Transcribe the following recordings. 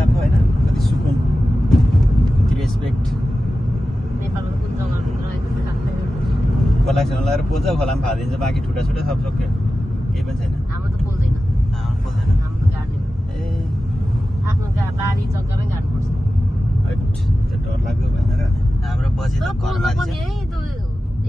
मजाको होइन कति सुकुन कति रेस्पेक्ट नेपालको कुन जग्गामा रहेको खोलासँग लगाएर पोल्छ खोलामा फालिदिन्छ बाँकी छुट्टा छुट्टा सब सक्यो केही पनि छैन हाम्रो त पोल्दैन पोल्दैन हाम्रो गाड्ने ए आफ्नो बारी जग्गामै गाड्नुपर्छ त्यो डर लाग्यो भनेर हाम्रो बजे त पोल्नु पनि है त्यो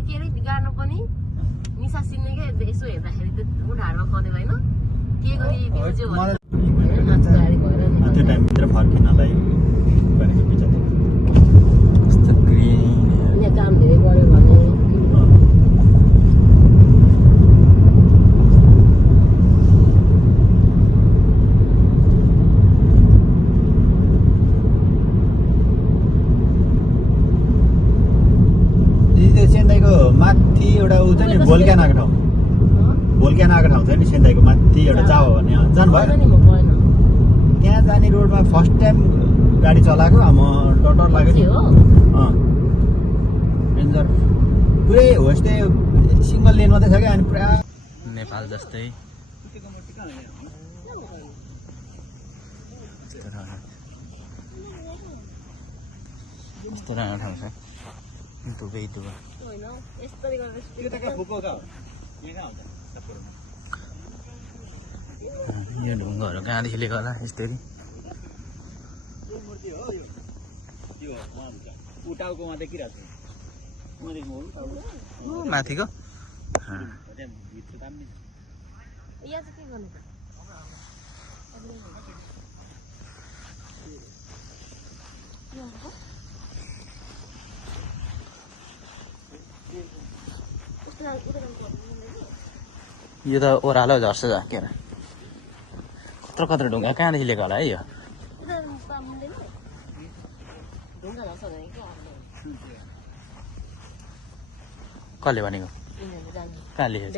के अरे गाड्नु पनि निसा सिन्ने क्या यसो हेर्दाखेरि त ढाडमा खनेको होइन के गरी बिउज्यो त्यो टाइमभित्र फर्किनलाई भनेको पिछा कस्तो ग्रिन यहाँ काम धेरै गऱ्यो भने माथि एउटा ऊ छ नि भोल्क्यान आएको ठाउँ भोल्क्यान आएको ठाउँ छ नि सेन्दाईको माथि एउटा चाहो भने जानुभयो त्यहाँ जाने रोडमा फर्स्ट टाइम गाडी चलाएको म डर लाग्यो डेन्जर पुरै होस्टे सिङ्गल लेन मात्रै छ क्या अनि पुरा नेपाल जस्तै यस्तो राम्रो ठाउँ छ दुबई दुबई यो ढुङ्गाहरू कहाँदेखि लिएको होला यस्तरी माथिको यो त ओह्रालो झर्छ झाँकेर कत्रो कत्रो ढुङ्गा कहाँदेखि लिएको होला है यो कसले भनेको कहाँ लेखेको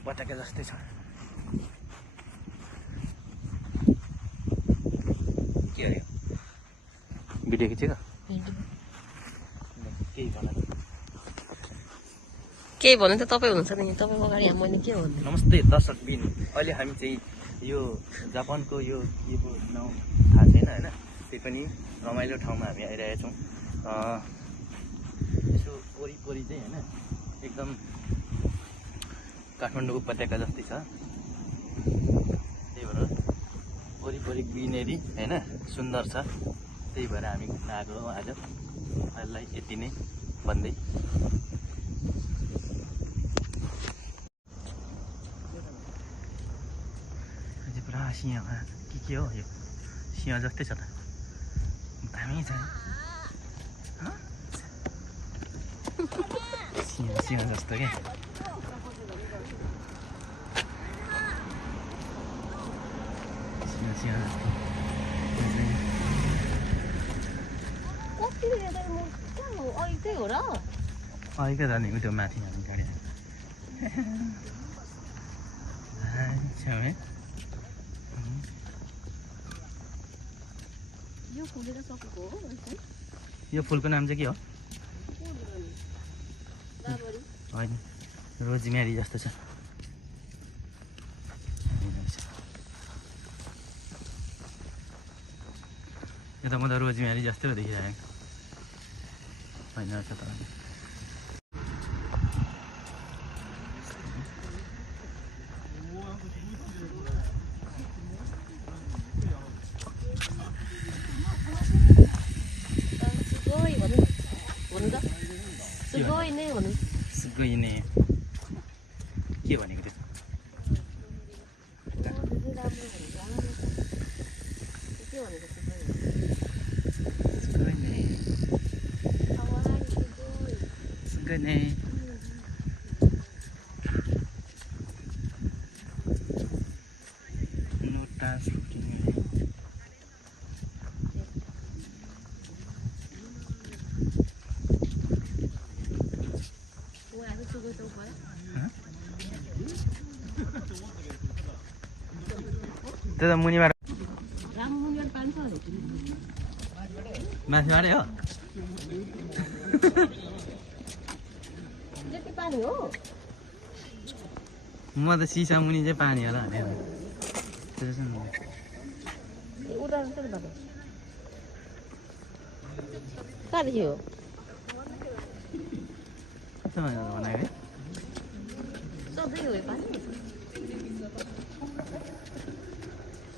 पटाके जस्तै छ के अरे भिडियो खिचेको केही भन्नु त तपाईँ हुनुहुन्छ नि तपाईँको अगाडि मैले के भन्नु नमस्ते दर्शक बिन अहिले हामी चाहिँ यो जापानको यो के को नाउँ थाहा छैन होइन त्यही पनि रमाइलो ठाउँमा हामी आइरहेका छौँ यसो वरिपरि चाहिँ होइन एकदम काठमाडौँ उपत्यका जस्तै छ त्यही भएर वरिपरि ग्रिनेरी होइन सुन्दर छ त्यही भएर हामी घुम्न आएको हौँ आज अहिले यति नै भन्दै पुरा सिंह के हो यो सिंह जस्तै छ त दामी छ सिंह जस्तो क्या अहिले जानेको त्यो माथि हामी गाडी यो फुलको नाम चाहिँ के हो होइन रोजमेरी जस्तो छ यो त म त रोजमेरी जस्तै हो देखिरहेको होइन छ त सुगोइने के भनेको त्यो सुगोइने त्यो त मुनिबाट माथिबाटै हो जति पानी हो म त सिसा मुनि चाहिँ पानी होला भनेर उता कहाँदेखि हो बनाएको सधैँ हो पानी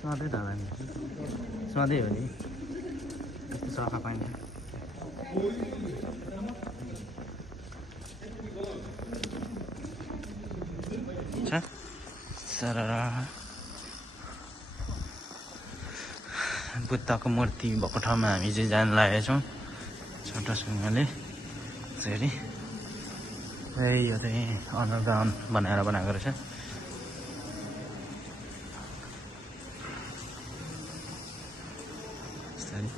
सधैँ त होला नि सधैँ हो नि यस्तो सफा पानी सररा बुद्धको मूर्ति भएको ठाउँमा हामी चाहिँ जान लागेका छौँ छोटोसँगले यसरी यो चाहिँ अन्डरग्राउन्ड बनाएर बनाएको रहेछ यसरी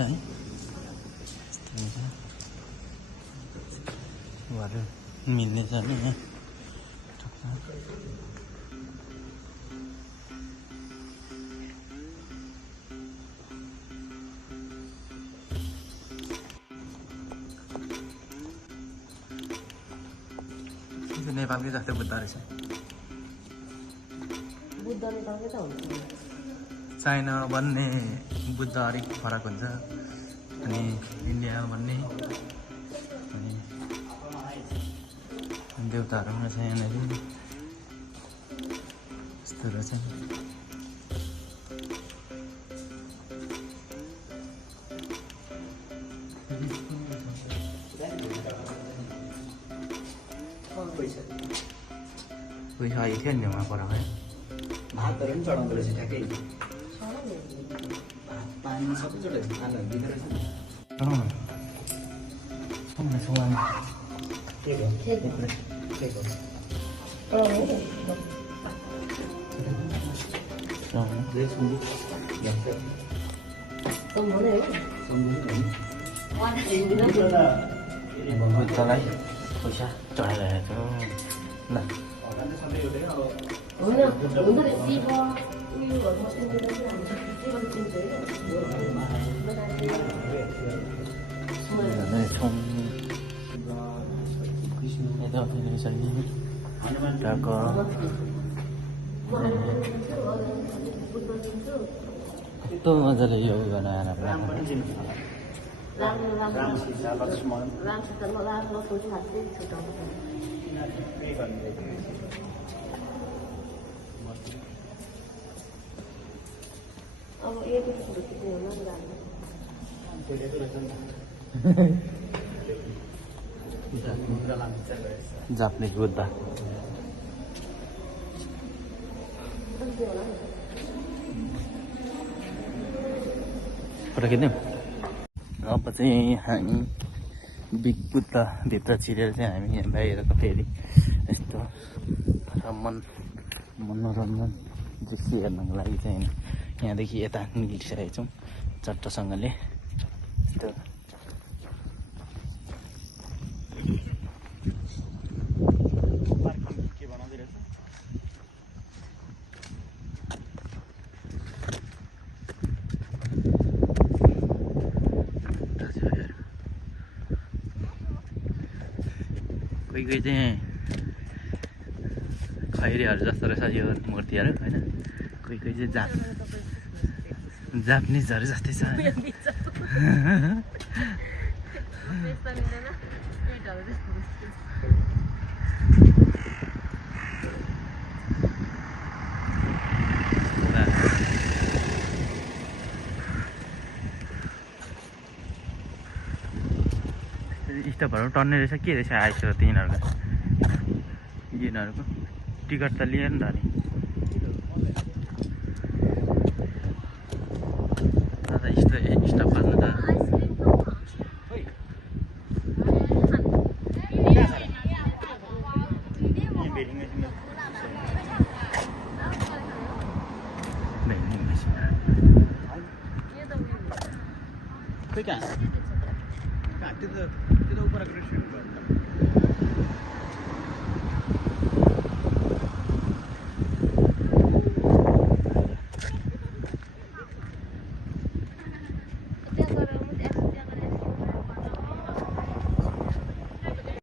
है उहाँहरू मिल्नेछ नि यहाँ नेपालकै जस्तै बुद्ध रहेछ बुद्ध नेपालकै त हुन्छ चाइना भन्ने बुद्ध अलिक फरक हुन्छ अनि इन्डिया भन्ने अनि देउताहरू पनि छ यहाँनिर यस्तो रहेछ पैसा आएको थियो नि उहाँ पर है भातहरू पनि चढाउँदो रहेछ ठ्याक्कै पानी सबै चढाएको खानाहरू दिँदो रहेछ बुद्धलाई पैसा चढाइरहेको ल कस्तो मजाले यो बनाएर राम सीता लक्ष्मण अब एक जापानिज बुद्ध फर्किदिउँ अब चाहिँ हामी बिग बुद्ध भित्र छिरेर चाहिँ हामी यहाँ बाहिरको फेरि यस्तो मनोरञ्जन दृश्य हेर्नको लागि चाहिँ यहाँदेखि यता निस्किसकेको छौँ चट्टसँगले यस्तो के बनाउँदै रहेछ कोही कोही चाहिँ खैरीहरू जस्तो रहेछ यो मूर्तिहरू होइन कोही कोही चाहिँ जापानिजहरू जस्तै छ स्टपहरू टर्ने रहेछ के रहेछ आइसक्यो त यिनीहरूको टिकट त लिएर नि त नि स्टप हाल्नु त तपाईँ कहाँ त्यो त उपरको रेस्टुरेन्ट भयो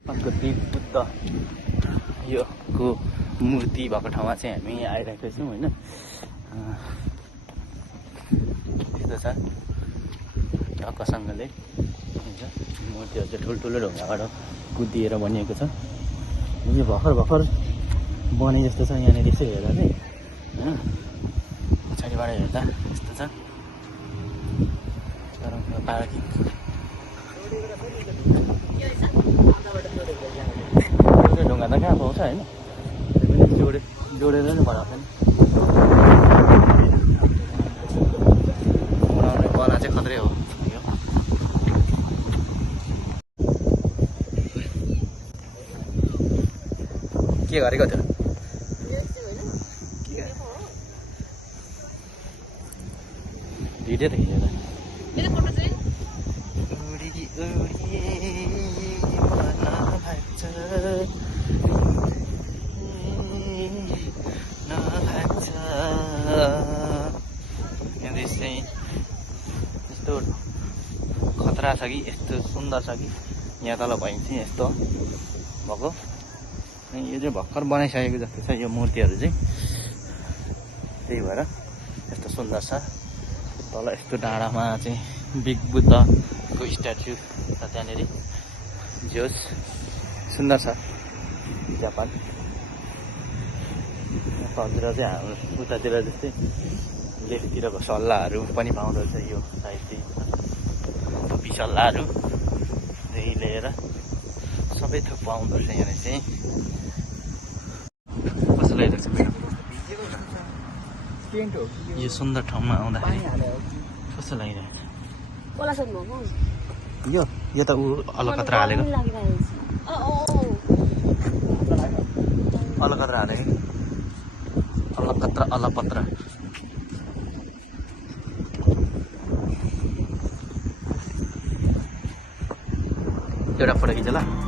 अर्को बुद्ध यो को मूर्ति भएको ठाउँमा चाहिँ हामी आइरहेको छौँ होइन। यस्तो छ ढक्कसँगले हुन्छ मूर्तिहरू चाहिँ ठुल्ठुलो ढुङ्गाबाट कुदिएर बनिएको छ। यो भर्खर बने जस्तो छ यहाँनिर यसो हेर्दा चाहिँ होइन। पछाडिबाट हेर्दा यस्तो छ पार्किङ ढुङ्गा त कहाँ पाउँछ होइन जोडेर नै बनाउँछ नि। बनाउने बना चाहिँ खत्रै हो यो। के गरेको थियो भिडियो त खिचेर यस्तो खतरा छ कि यस्तो सुन्दर छ कि यहाँ तल भयो चाहिँ यस्तो भएको। यो चाहिँ भर्खर बनाइसकेको जस्तो छ यो मूर्तिहरू चाहिँ, त्यही भएर यस्तो सुन्दर छ। तल यस्तो डाँडामा चाहिँ बिग बुद्धको स्ट्याचु छ त्यहाँनिर, जोस सुन्दर छ जापान। तलतिर चाहिँ हाम्रो उतातिर जस्तै लेखतिरको सल्लाहहरू पनि पाउँदो रहेछ यो साहित्य टोपी सल्लाहहरू देखि लिएर सबै थोक पाउँदो रहेछ यहाँ चाहिँ। कस्तो लागिरहेको छ यो सुन्दर ठाउँमा आउँदाखेरि कस्तो लागिरहेको छ? यो त ऊ अलकत्र हालेको अलकत्र हालेको अलपत्र एउटा फोटो खिच ल।